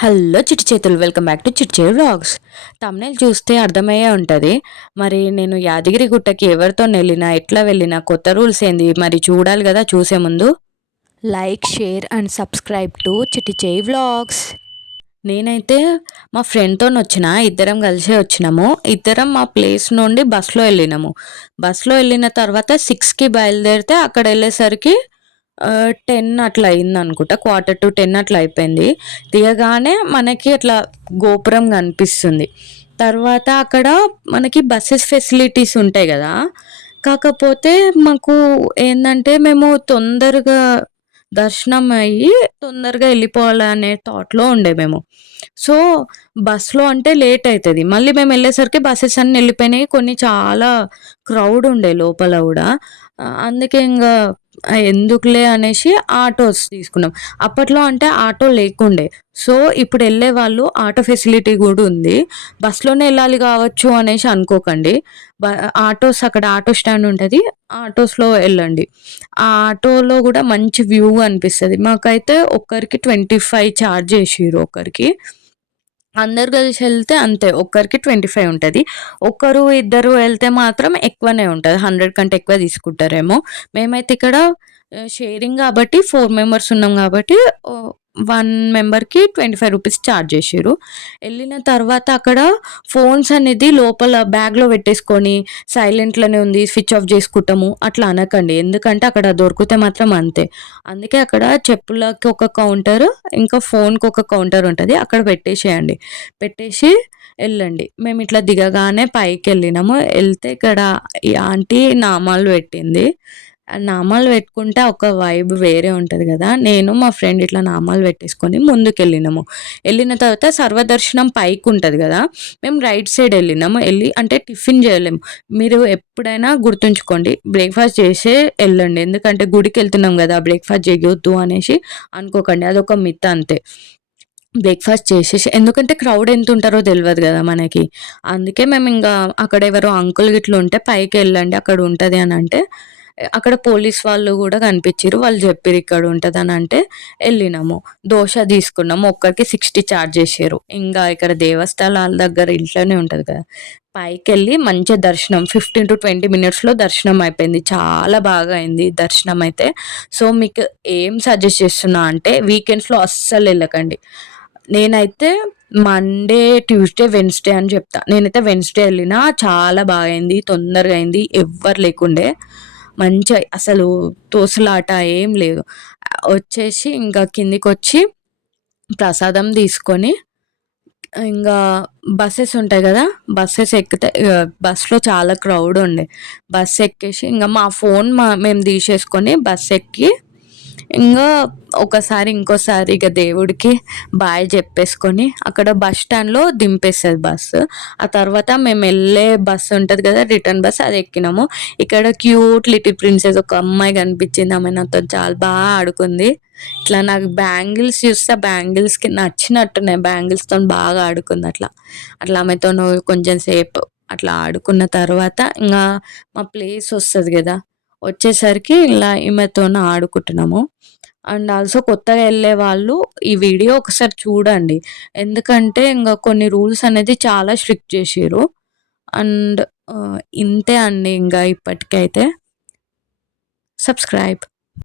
Hello చిట్టి చేతులు welcome back to చిట్చే వ్లాగ్స్. తమ్నేల్ చూస్తే అర్థమయ్యే ఉంటుంది. మరి నేను యాదగిరి గుట్టకి ఎవరితో వెళ్ళినా ఎట్లా వెళ్ళినా కొత్త రూల్స్ ఏంది మరి చూడాలి కదా చూసే ముందు. Like share and subscribe to Chitti vlogs. నేనైతే మా ఫ్రెండ్తో వచ్చిన ఇద్దరం కలిసి వచ్చినాము. ఇద్దరం మా ప్లేస్ నుండి బస్లో వెళ్ళినాము. బస్లో వెళ్ళిన తర్వాత సిక్స్కి బయలుదేరితే అక్కడ వెళ్ళేసరికి టెన్ అట్లా అయింది అనుకుంటా క్వార్టర్ టు టెన్ అట్లా అయిపోయింది. దిగగానే మనకి అట్లా గోపురం కనిపిస్తుంది. తర్వాత అక్కడ మనకి బస్సెస్ ఫెసిలిటీస్ ఉంటాయి కదా. కాకపోతే మాకు ఏంటంటే మేము తొందరగా దర్శనం అయ్యి తొందరగా వెళ్ళిపోవాలనే థాట్లో ఉండే మేము. సో బస్లో అంటే లేట్ అవుతుంది మళ్ళీ మేము వెళ్ళేసరికి బస్సెస్ అన్నీ వెళ్ళిపోయినాయి. కొన్ని చాలా క్రౌడ్ ఉండే లోపల కూడా. అందుకే ఇంకా ఎందుకులే అనేసి ఆటోస్ తీసుకున్నాం. అప్పట్లో అంటే ఆటో లేకుండే. సో ఇప్పుడు వెళ్ళే వాళ్ళు ఆటో ఫెసిలిటీ కూడా ఉంది. బస్సులోనే వెళ్ళాలి కావచ్చు అనేసి అనుకోకండి. ఆటోస్ అక్కడ ఆటో స్టాండ్ ఉంటుంది. ఆటోస్లో వెళ్ళండి. ఆ ఆటోలో కూడా మంచి వ్యూ అనిపిస్తుంది. మాకైతే ఒక్కరికి ట్వంటీ ఫైవ్ ఛార్జ్ చేసిరు ఒకరికి అందరు కలిసి వెళ్తే అంతే ఒక్కరికి ట్వంటీ ఫైవ్ ఉంటుంది. ఒకరు ఇద్దరు వెళ్తే మాత్రం ఎక్కువనే ఉంటుంది. హండ్రెడ్ కంటే ఎక్కువ తీసుకుంటారేమో. మేమైతే ఇక్కడ షేరింగ్ కాబట్టి ఫోర్ మెంబర్స్ ఉన్నాం కాబట్టి వన్ మెంబర్కి ట్వంటీ ఫైవ్ రూపీస్ ఛార్జ్ చేసారు వెళ్ళిన తర్వాత అక్కడ ఫోన్స్ అనేది లోపల బ్యాగ్లో పెట్టేసుకొని సైలెంట్లోనే ఉంది స్విచ్ ఆఫ్ చేసుకుంటాము అట్లా అనకండి. ఎందుకంటే అక్కడ దొరికితే మాత్రం అంతే. అందుకే అక్కడ చెప్పులకి ఒక కౌంటర్ ఇంకా ఫోన్కి ఒక కౌంటర్ ఉంటుంది. అక్కడ పెట్టేసేయండి. పెట్టేసి వెళ్ళండి. మేము ఇట్లా దిగగానే పైకి వెళ్ళినాము. వెళ్తే ఇక్కడ ఈ ఆంటీ నామాలు పెట్టింది. నామాలు పెట్టుకుంటే ఒక వైబ్ వేరే ఉంటుంది కదా. నేను మా ఫ్రెండ్ ఇట్లా నామాలు పెట్టేసుకొని ముందుకు వెళ్ళినాము వెళ్ళిన తర్వాత సర్వదర్శనం పైకి ఉంటుంది కదా. మేము రైట్ సైడ్ వెళ్ళినాము. వెళ్ళి అంటే టిఫిన్ చేయలేము. మీరు ఎప్పుడైనా గుర్తుంచుకోండి బ్రేక్ఫాస్ట్ చేసే వెళ్ళండి. ఎందుకంటే గుడికి వెళ్తున్నాం కదా బ్రేక్ఫాస్ట్ చేయొద్దు అనేసి అనుకోకండి. అదొక మిత్ అంతే. బ్రేక్ఫాస్ట్ చేసేసి ఎందుకంటే క్రౌడ్ ఎంత ఉంటారో తెలియదు కదా మనకి. అందుకే మేము ఇంకా అక్కడ ఎవరో అంకుల్ గిట్లు ఉంటే పైకి వెళ్ళండి అక్కడ ఉంటుంది అని అంటే అక్కడ పోలీస్ వాళ్ళు కూడా కనిపించారు వాళ్ళు చెప్పారు ఇక్కడ ఉంటుంది అని అంటే వెళ్ళినాము. దోశ తీసుకున్నాము. ఒక్కరికి సిక్స్టీ ఛార్జ్ చేసారు ఇంకా ఇక్కడ దేవస్థానాల దగ్గర ఇంట్లోనే ఉంటుంది కదా. పైకి వెళ్ళి మంచి దర్శనం ఫిఫ్టీన్ టు ట్వంటీ మినిట్స్లో దర్శనం అయిపోయింది. చాలా బాగా అయింది దర్శనం అయితే. సో మీకు ఏం సజెస్ట్ చేస్తున్నా అంటే వీకెండ్స్లో అస్సలు వెళ్ళకండి. నేనైతే మండే ట్యూస్డే వెన్స్డే అని చెప్తా. నేనైతే వెన్స్డే వెళ్ళినా చాలా బాగా అయింది తొందరగా అయింది ఎవ్వరు లేకుండే. మంచిగా అసలు తోసులాట ఏం లేదు. వచ్చేసి ఇంకా కిందికి వచ్చి ప్రసాదం తీసుకొని ఇంకా బస్సెస్ ఉంటాయి కదా బస్సెస్ ఎక్కితే బస్సులో చాలా క్రౌడ్ ఉండే. బస్ ఎక్కేసి ఇంకా మా ఫోన్ మా మేము తీసేసుకొని బస్ ఎక్కి ఇంకా ఒకసారి ఇంకోసారి ఇక దేవుడికి బాయ్ చెప్పేసుకొని అక్కడ బస్ స్టాండ్లో దింపేస్తుంది బస్సు ఆ తర్వాత మేము వెళ్ళే బస్సు ఉంటుంది కదా రిటర్న్ బస్ అది ఎక్కినాము. ఇక్కడ క్యూట్ లిటిల్ ప్రిన్సెస్ ఒక అమ్మాయి కనిపించింది ఆమె నాతో చాలా బాగా ఆడుకుంది. ఇట్లా నాకు బ్యాంగిల్స్ చూస్తే బ్యాంగిల్స్కి నచ్చినట్టున్నాయి బ్యాంగిల్స్తో బాగా ఆడుకుంది అట్లా. అట్లా ఆమెతో కొంచెం సేపు అట్లా ఆడుకున్న తర్వాత ఇంకా మా ప్లేస్ వస్తుంది కదా వచ్చేసరికి ఇలా ఈమెతో ఆడుకుంటున్నాము. అండ్ ఆల్సో కొత్తగా వెళ్ళే వాళ్ళు ఈ వీడియో ఒకసారి చూడండి. ఎందుకంటే ఇంకా కొన్ని రూల్స్ అనేది చాలా స్ట్రిక్ట్ చేసారు అండ్ ఇంతే అండి ఇంకా ఇప్పటికైతే. సబ్స్క్రైబ్